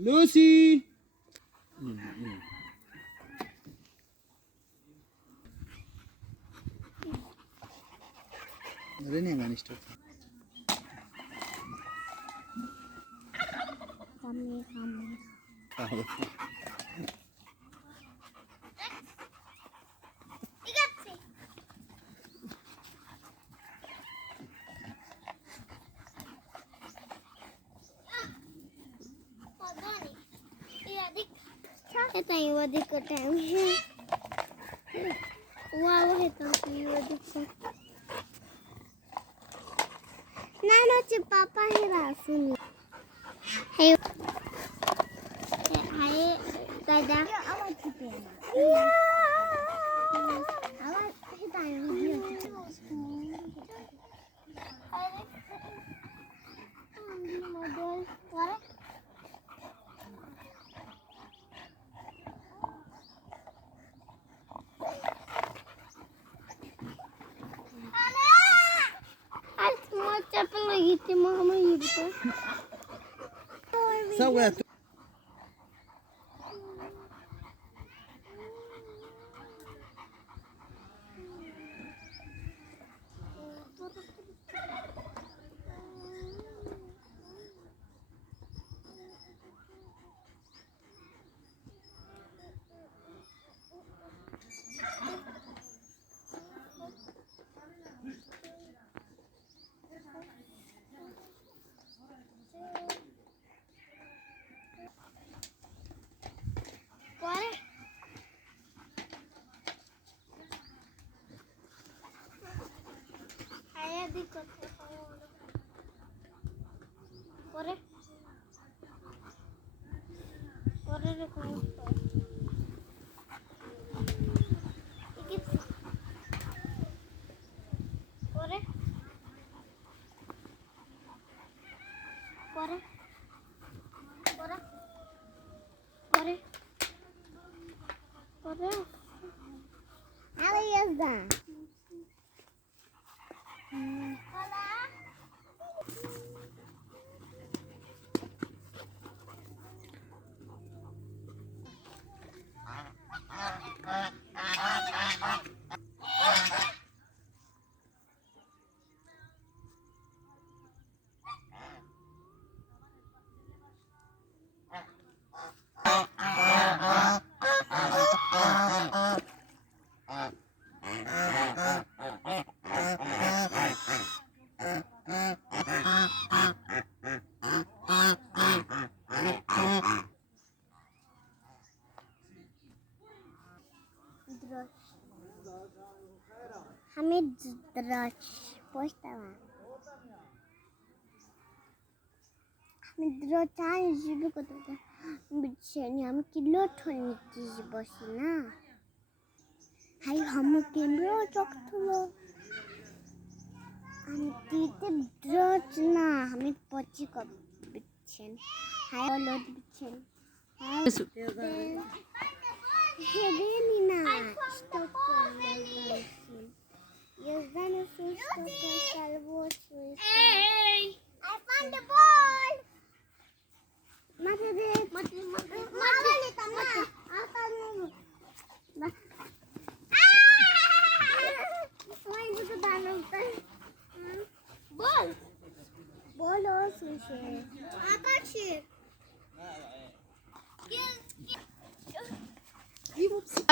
Lucy! Narinig nga ni stop. Kami. Ito yung wadik ko time. Wow, ito yung wadik ko. Nano si Papa hirasuni. Hey. Hey, Dada. Awat kipena. Yeah. Awat kita yung video. Model. What? Chapel lagi timah sama ibu. Sawat. Hamid Drach postava. Hamid Drach ani jibi kota. Bichani ham kilo thoni kiz bosina. Hai ham kemro choktulo. Ham tite Drach na hamid pochi ko bichen. Hai olod bichen. Hebenina stop. Hey! I found the ball! Ball! Ball also share. I got you.